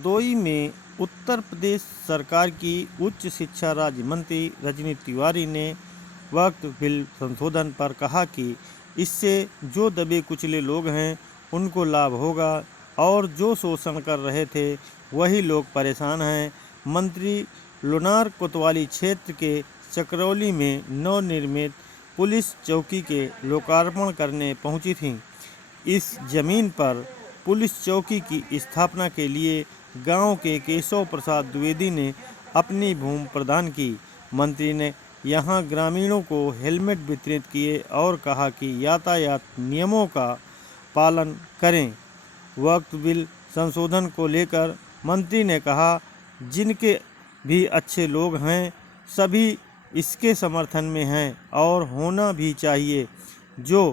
हरदोई में उत्तर प्रदेश सरकार की उच्च शिक्षा राज्य मंत्री रजनी तिवारी ने वक्फ बिल संशोधन पर कहा कि इससे जो दबे कुचले लोग हैं उनको लाभ होगा और जो शोषण कर रहे थे वही लोग परेशान हैं। मंत्री लोनार कोतवाली क्षेत्र के चकरौली में नवनिर्मित पुलिस चौकी के लोकार्पण करने पहुंची थीं। इस जमीन पर पुलिस चौकी की स्थापना के लिए गांव के केशव प्रसाद द्विवेदी ने अपनी भूमि प्रदान की। मंत्री ने यहां ग्रामीणों को हेलमेट वितरित किए और कहा कि यातायात नियमों का पालन करें। वक्फ बिल संशोधन को लेकर मंत्री ने कहा, जिनके भी अच्छे लोग हैं सभी इसके समर्थन में हैं और होना भी चाहिए। जो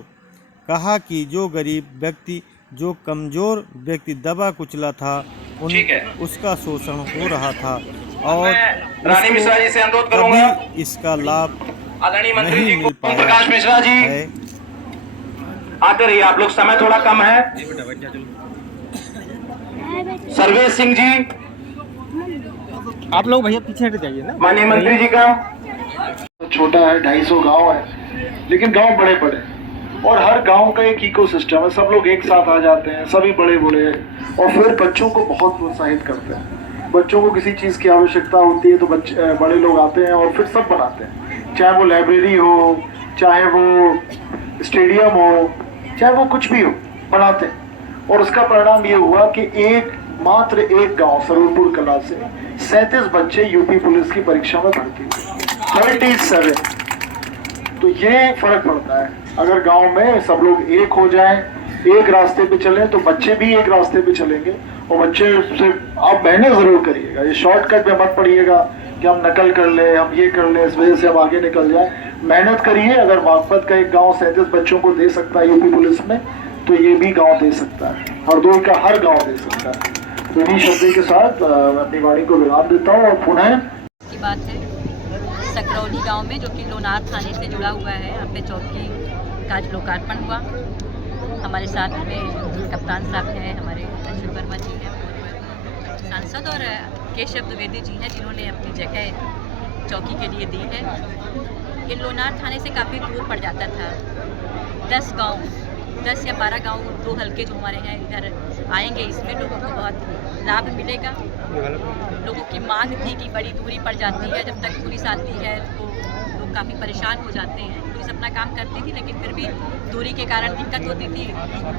कहा कि जो गरीब व्यक्ति, जो कमज़ोर व्यक्ति दबा कुचला था उसका शोषण हो रहा था और रानी मिश्रा जी से अनुरोध करूंगा, इसका लाभ आदरणीय मंत्री जी नहीं मिल पाया प्रकाश मिश्रा जी है। आते रहिए, आप लोग, समय थोड़ा कम है। सर्वेश सिंह जी, आप लोग भैया पीछे हट जाइए ना। माननीय मंत्री जी का छोटा है, 250 गांव है, लेकिन गांव बड़े बड़े और हर गांव का एक इकोसिस्टम है। सब लोग एक साथ आ जाते हैं, सभी बड़े बड़े, और फिर बच्चों को बहुत प्रोत्साहित करते हैं। बच्चों को किसी चीज़ की आवश्यकता होती है तो बच्चे बड़े लोग आते हैं और फिर सब बनाते हैं, चाहे वो लाइब्रेरी हो, चाहे वो स्टेडियम हो, चाहे वो कुछ भी हो, बनाते हैं। और उसका परिणाम ये हुआ कि मात्र एक गांव सरूरपुर कला से 37 बच्चे यूपी पुलिस की परीक्षा में भर्ती हुए, 37। तो ये फर्क पड़ता है, अगर गांव में सब लोग एक हो जाएं, एक रास्ते पे चलें, तो बच्चे भी एक रास्ते पे चलेंगे। और बच्चे से आप मेहनत जरूर करिएगा, ये शॉर्टकट में मत पड़िएगा कि हम नकल कर ले, हम ये कर ले, इस वजह से हम आगे निकल जाए। मेहनत करिए। अगर बागपत का एक गांव 37 बच्चों को दे सकता है यूपी पुलिस में, तो ये भी गांव दे सकता है, हरदोई का हर गांव दे सकता है। तो इन्हीं शब्दों के साथ मैं अपनी वाणी को विराम देता हूँ और पुनः की बात है सकरौली गांव में, जो कि लोनार थाने से जुड़ा हुआ है। यहाँ पे चौकी का आज लोकार्पण हुआ। हमारे साथ में कप्तान साहब हैं, हमारे अशोक वर्मा जी हैं, पूर्व सांसद, और केशव द्विवेदी जी हैं, जिन्होंने अपनी जगह चौकी के लिए दी है। ये लोनार थाने से काफ़ी दूर पड़ जाता था। 10 या 12 गांव, 2 हल्के जो हमारे हैं इधर आएंगे, इसमें लोगों को बहुत लाभ मिलेगा। लोगों की मांग थी कि बड़ी दूरी पड़ जाती है, जब तक पुलिस आती है तो लोग काफ़ी परेशान हो जाते हैं। पुलिस अपना काम करती थी, लेकिन फिर भी दूरी के कारण दिक्कत होती थी।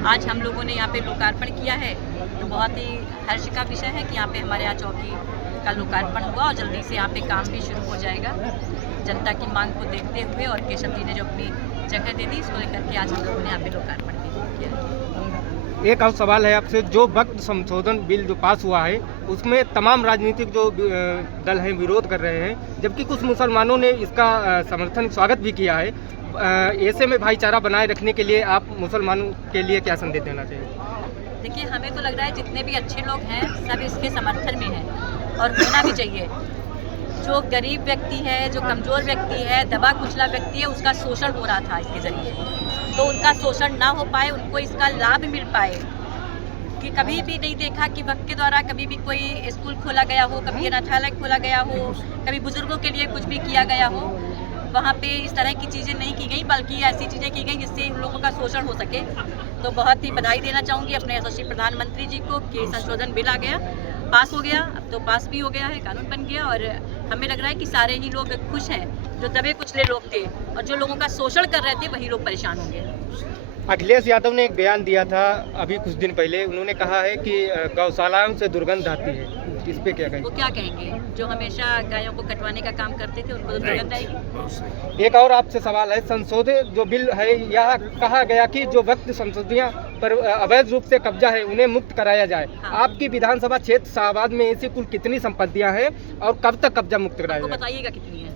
आज हम लोगों ने यहाँ पे लोकार्पण किया है, तो बहुत ही हर्ष का विषय है कि यहाँ पे हमारे यहाँ चौकी का लोकार्पण हुआ और जल्दी से यहाँ पे काम भी शुरू हो जाएगा। जनता की मांग को देखते हुए और केशव जी ने जो अपनी जगह दे दी, इसको लेकर के आज हम लोगों ने यहाँ पे लोकार्पण भी किया। एक और सवाल है आपसे, जो वक्फ संशोधन बिल जो पास हुआ है उसमें तमाम राजनीतिक जो दल हैं विरोध कर रहे हैं, जबकि कुछ मुसलमानों ने इसका समर्थन, स्वागत भी किया है। ऐसे में भाईचारा बनाए रखने के लिए आप मुसलमानों के लिए क्या संदेश देना चाहिए? देखिए, हमें तो लग रहा है जितने भी अच्छे लोग हैं सब इसके समर्थन में हैं और होना भी चाहिए। जो गरीब व्यक्ति है, जो कमज़ोर व्यक्ति है, दबा कुचला व्यक्ति है, उसका शोषण हो रहा था इसके ज़रिए, तो उनका शोषण ना हो पाए, उनको इसका लाभ मिल पाए। कि कभी भी नहीं देखा कि वक्त के द्वारा कभी भी कोई स्कूल खोला गया हो, कभी अनाथालय खोला गया हो, कभी बुजुर्गों के लिए कुछ भी किया गया हो, वहाँ पे इस तरह की चीज़ें नहीं की गई, बल्कि ऐसी चीज़ें की गई जिससे इन लोगों का शोषण हो सके। तो बहुत ही बधाई देना चाहूँगी अपने यशस्वी प्रधानमंत्री जी को कि संशोधन बिल आ गया, पास हो गया। अब तो पास भी हो गया है, कानून बन गया, और हमें लग रहा है कि सारे ही लोग खुश हैं। जो दबे कुचले लोग थे और जो लोगों का शोषण कर रहे थे, वही लोग परेशान होंगे। अखिलेश यादव ने एक बयान दिया था अभी कुछ दिन पहले, उन्होंने कहा है कि गौशालाओं से दुर्गंध आती है, इस पे क्या कहेंगे? वो क्या कहेंगे? जो हमेशा गायों को कटवाने का काम करते थे उनको तो दुर्गंध आएगी। एक और आपसे सवाल है, संशोधित जो बिल है, यह कहा गया कि जो वक्त संसदीय पर अवैध रूप से कब्जा है उन्हें मुक्त कराया जाए। हाँ। आपकी विधानसभा क्षेत्र शाहबाद में ऐसी कुल कितनी संपत्तियां हैं और कब तक कब्जा मुक्त कराया जाए? बताइएगा कितनी है।